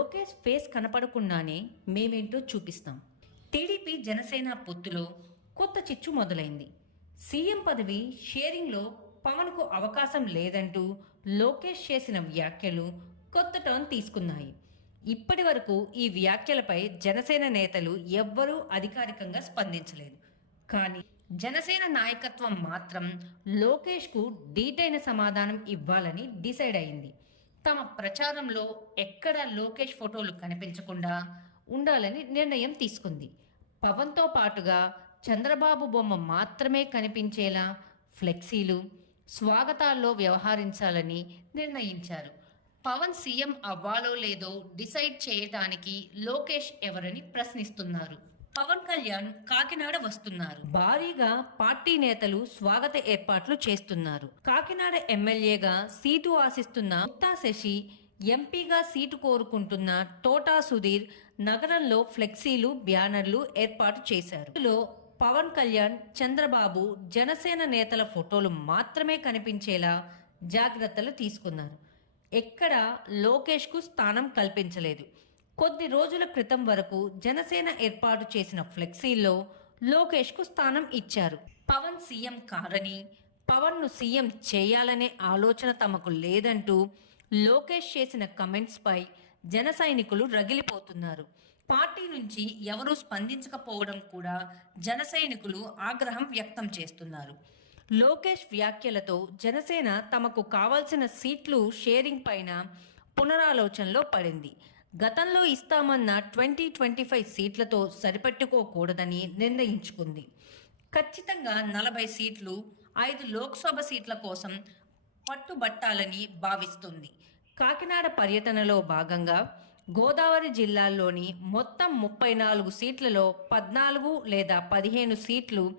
Lokesh face కనపడకుండానే మేమేంటో చూపిస్తాం. TDP Janasena పొత్తులో కొత్త చిచ్చు మొదలైంది. సీఎం పదవి షేరింగ్లో పవన్కు అవకాశం లేదంటూ లోకేష్ చేసిన వ్యాఖ్యలు కొత్త టర్న్ తీసుకున్నాయి. ఇప్పటి వరకు ఈ వ్యాఖ్యలపై జనసేన నేతలు ఎవ్వరూ అధికారికంగా స్పందించలేదు. కానీ జనసేన నాయకత్వం మాత్రం లోకేష్కు డీటైన సమాధానం ఇవ్వాలని డిసైడ్ అయింది. తమ ప్రచారంలో ఎక్కడ లోకేష్ ఫోటోలు కనిపించకుండా ఉండాలని నిర్ణయం తీసుకుంది. పవన్తో పాటుగా చంద్రబాబు బొమ్మ మాత్రమే కనిపించేలా ఫ్లెక్సీలు స్వాగతాల్లో వ్యవహరించాలని నిర్ణయించారు. పవన్ సీఎం అవ్వాలో లేదో డిసైడ్ చేయడానికి లోకేష్ ఎవరని ప్రశ్నిస్తున్నారు. పవన్ కళ్యాణ్ కాకినాడ వస్తున్నారు. భారీగా పార్టీ నేతలు స్వాగత ఏర్పాట్లు చేస్తున్నారు. కాకినాడ ఎమ్మెల్యేగా సీటు ఆశిస్తున్న ముక్తా శశి ఎంపీగా సీటు కోరుకుంటున్న తోటా సుధీర్ నగరంలో ఫ్లెక్సీలు బ్యానర్లు ఏర్పాటు చేశారు. ఇందులో పవన్ కళ్యాణ్ చంద్రబాబు జనసేన నేతల ఫోటోలు మాత్రమే కనిపించేలా జాగ్రత్తలు తీసుకున్నారు. ఎక్కడ లోకేష్కు స్థానం కల్పించలేదు. కొద్ది రోజుల క్రితం వరకు జనసేన ఏర్పాటు చేసిన ఫ్లెక్సీల్లో లోకేష్కు స్థానం ఇచ్చారు. పవన్ సీఎం కారని పవన్ను సీఎం చేయాలనే ఆలోచన తమకు లేదంటూ లోకేష్ చేసిన కమెంట్స్పై జన సైనికులు రగిలిపోతున్నారు. పార్టీ నుంచి ఎవరూ స్పందించకపోవడం కూడా జన సైనికులు ఆగ్రహం వ్యక్తం చేస్తున్నారు. లోకేష్ వ్యాఖ్యలతో జనసేన తమకు కావాల్సిన సీట్లు షేరింగ్ పైన పునరాలోచనలో పడింది. గతంలో ఇస్తామన్న ట్వంటీ ట్వంటీ ఫైవ్ సీట్లతో సరిపెట్టుకోకూడదని నిర్ణయించుకుంది. ఖచ్చితంగా నలభై సీట్లు ఐదు లోక్సభ సీట్ల కోసం పట్టుబట్టాలని భావిస్తుంది. కాకినాడ పర్యటనలో భాగంగా గోదావరి జిల్లాల్లోని మొత్తం ముప్పై నాలుగు సీట్లలో పద్నాలుగు లేదా పదిహేను సీట్లు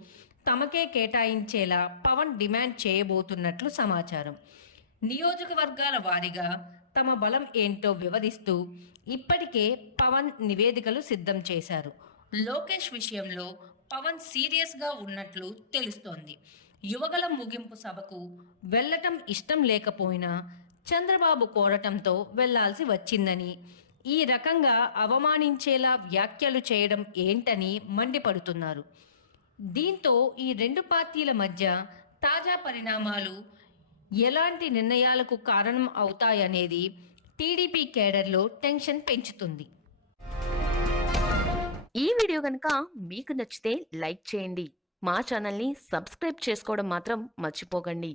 తమకే కేటాయించేలా పవన్ డిమాండ్ చేయబోతున్నట్లు సమాచారం. నియోజకవర్గాల వారీగా తమ బలం ఏంటో వివరిస్తూ ఇప్పటికే పవన్ నివేదికలు సిద్ధం చేశారు. లోకేష్ విషయంలో పవన్ సీరియస్గా ఉన్నట్లు తెలుస్తోంది. యువగల ముగింపు సభకు వెళ్ళటం ఇష్టం లేకపోయినా చంద్రబాబు కోరటంతో వెళ్ళాల్సి వచ్చిందని ఈ రకంగా అవమానించేలా వ్యాఖ్యలు చేయడం ఏంటని మండిపడుతున్నారు. దీంతో ఈ రెండు పార్టీల మధ్య తాజా పరిణామాలు ఎలాంటి నిర్ణయాలకు కారణం అవుతాయనేది టీడీపీ కేడర్లో టెన్షన్ పెంచుతుంది. ఈ వీడియో కనుక మీకు నచ్చితే లైక్ చేయండి. మా ఛానల్ని సబ్స్క్రైబ్ చేసుకోవడం మాత్రం మర్చిపోకండి.